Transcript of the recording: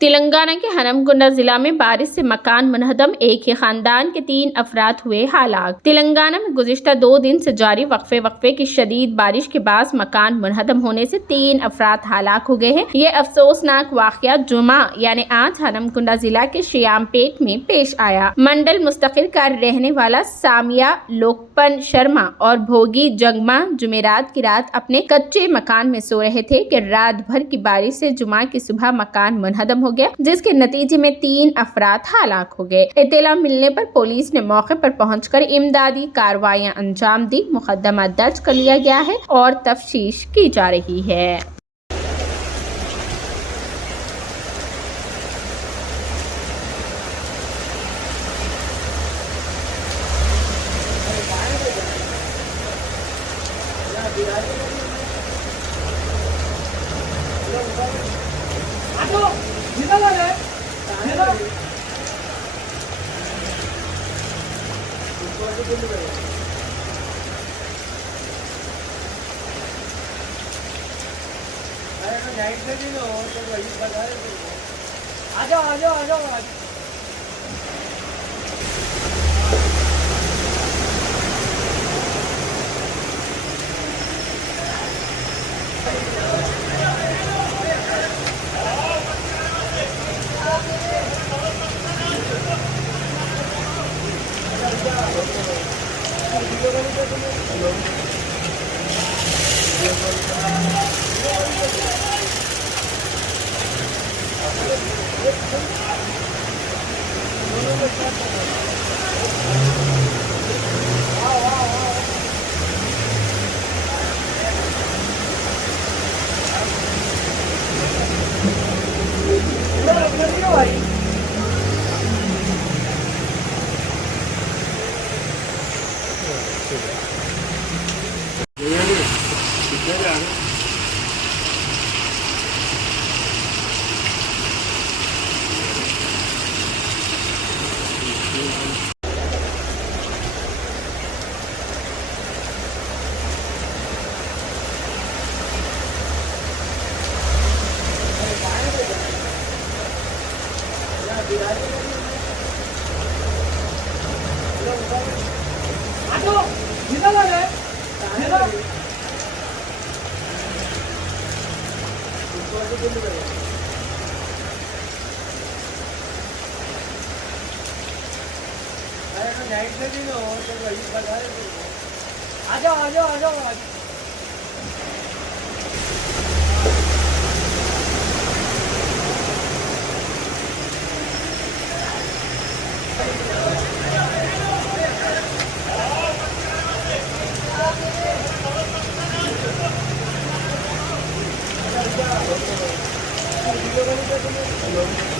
तेलंगाना के हनमकुंडा जिला में बारिश से मकान मुनहदम, एक ही खानदान के 3 अफराद हुए हलाक। तेलंगाना में गुज़िश्ता 2 दिन से जारी वक्फे की शदीद बारिश के बाद मकान मुनहदम होने से 3 अफराद हलाक हो गए हैं। ये अफसोसनाक वाकया जुमा यानी आज हनमकुंडा जिला के श्यामपेट में पेश आया। मंडल मुस्तकिल का रहने वाला सामिया लोकपन शर्मा और भोगी जगमा जुमेरात की रात अपने कच्चे मकान में सो रहे थे कि रात भर की बारिश से जुमा की सुबह मकान मुनहदम हो गया, जिसके नतीजे में 3 अफराद हलाक हो गए। इत्तला मिलने पर पुलिस ने मौके पर पहुंचकर इमदादी कार्रवाइयां अंजाम दी। मुकदमा दर्ज कर लिया गया है और तफ्तीश की जा रही है। आ जाओ आ जाओ Hello.